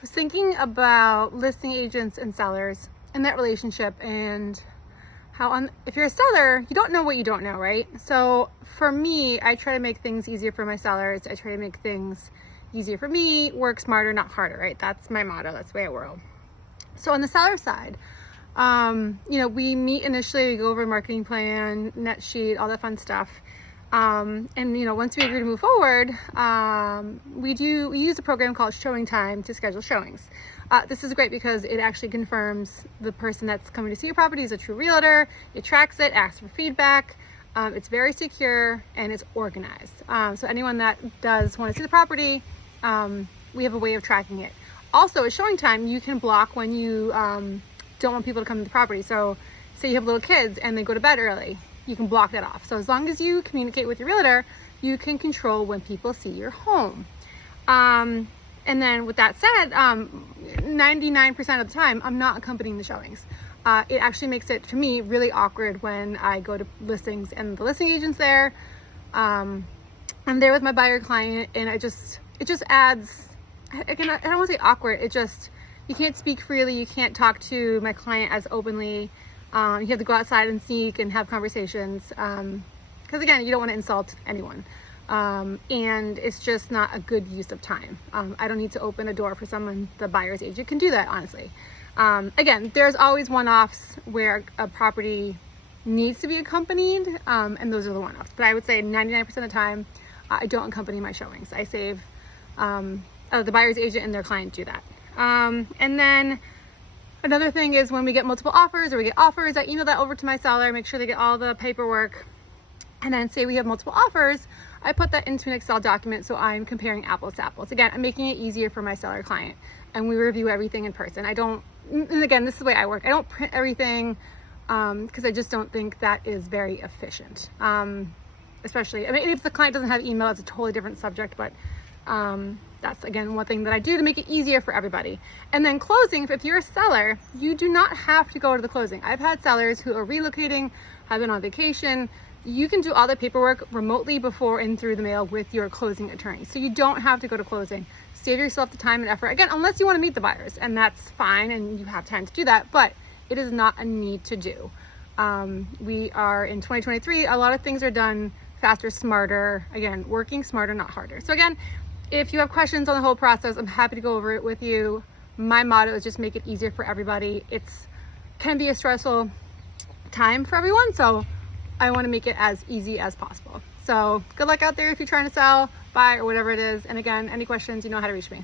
was thinking about listing agents and sellers and that relationship, and how if you're a seller, you don't know what you don't know, right? So for me, I try to make things easier for my sellers. I try to make things easier for me, work smarter, not harder, right? That's my motto. That's the way I roll. So on the seller side, we meet initially, we go over a marketing plan, net sheet, all that fun stuff. And once we agree to move forward, we use a program called Showing Time to schedule showings. This is great because it actually confirms the person that's coming to see your property is a true realtor. It tracks it, asks for feedback. It's very secure and it's organized. So anyone that does want to see the property, we have a way of tracking it. Also, at Showing Time, you can block when you don't want people to come to the property. So say you have little kids and they go to bed early, you can block that off. So as long as you communicate with your realtor, you can control when people see your home. And then with that said, 99% of the time, I'm not accompanying the showings. It actually makes it, to me, really awkward when I go to listings and the listing agent's there. I'm there with my buyer client, and it just adds, I don't want to say awkward, you can't speak freely, you can't talk to my client as openly. You have to go outside and sneak and have conversations, because again, you don't want to insult anyone. And it's just not a good use of time. I don't need to open a door for someone. The buyer's agent can do that, honestly. Again, there's always one-offs where a property needs to be accompanied, and those are the one-offs. But I would say 99% of the time, I don't accompany my showings. I save the buyer's agent and their client do that. And then another thing is when we get multiple offers or we get offers, I email that over to my seller, make sure they get all the paperwork. And then say we have multiple offers, I put that into an Excel document so I'm comparing apples to apples. Again, I'm making it easier for my seller client, and we review everything in person. And again, this is the way I work. I don't print everything because I just don't think that is very efficient. Especially, if the client doesn't have email, it's a totally different subject, but that's, again, one thing that I do to make it easier for everybody. And then closing, if you're a seller, you do not have to go to the closing. I've had sellers who are relocating, have been on vacation. You can do all the paperwork remotely before and through the mail with your closing attorney. So you don't have to go to closing. Save yourself the time and effort. Again, unless you want to meet the buyers, and that's fine and you have time to do that, but it is not a need to do. We are in 2023. A lot of things are done faster, smarter. Again, working smarter, not harder. So again, if you have questions on the whole process, I'm happy to go over it with you. My motto is just make it easier for everybody. Can be a stressful time for everyone, so I want to make it as easy as possible. So good luck out there if you're trying to sell, buy, or whatever it is. And again, any questions, you know how to reach me.